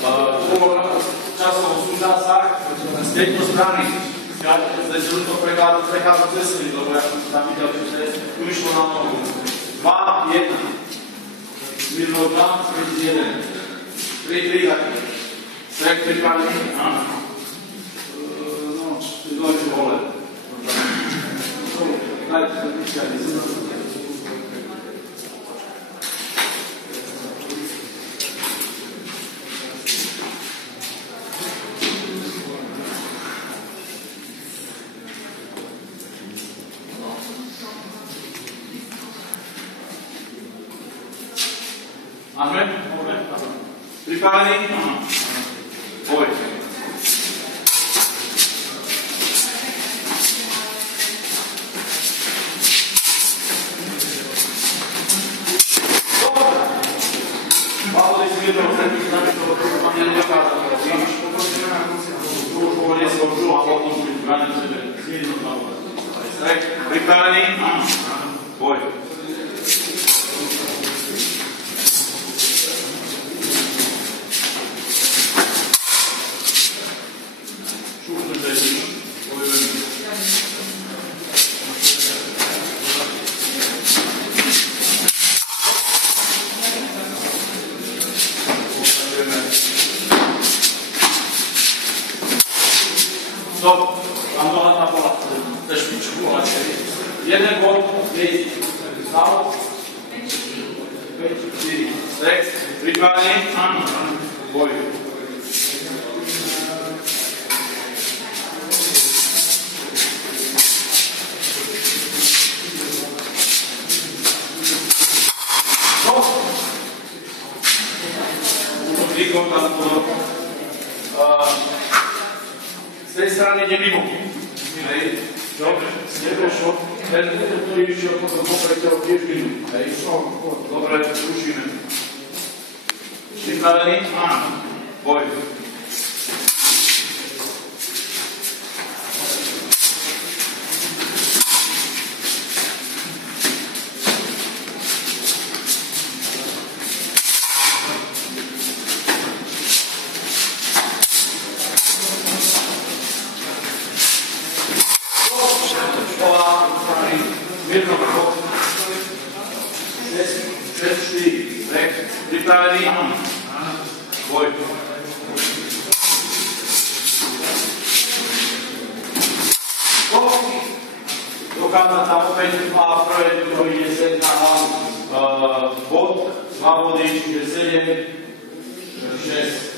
Časom sú zásah z tejto strany. Zde to prechádza cez slid, lebo ja som tam videl, že tu išlo na nohu. 2, 1. Zmírno 2, 5, 1. 3 taký. Strek pripravený. No, ty dojde vole. Dajte sa vyšťať. Máme? Pripravený? Poď. Pavol je smírno, všetkých znamená, lebo to vám nedokázal. Už hovorí svoju a potom bude zbraný v sebe. Smírno znamená. Pripravený? Poď. Stop, tam dohľad na bola. To je špičku, ale jeden bod, jezdí. Stav. 5, 4, strek. Pripravený? Boj. Stop. Výkon tam to. Z tej strany ide mimo. Dobre, nedošlo. Ten, ktorý išiel potom popreťal tiež mimo. Dobre, rušíme. Pripravený? Boj. Jedno krok. 6, 4, strek. Pripravený? Boj. Dokázať tam opäť má projekt, ktorý je 7 na hlavu. Bod, 2 body, čiže 7, 6.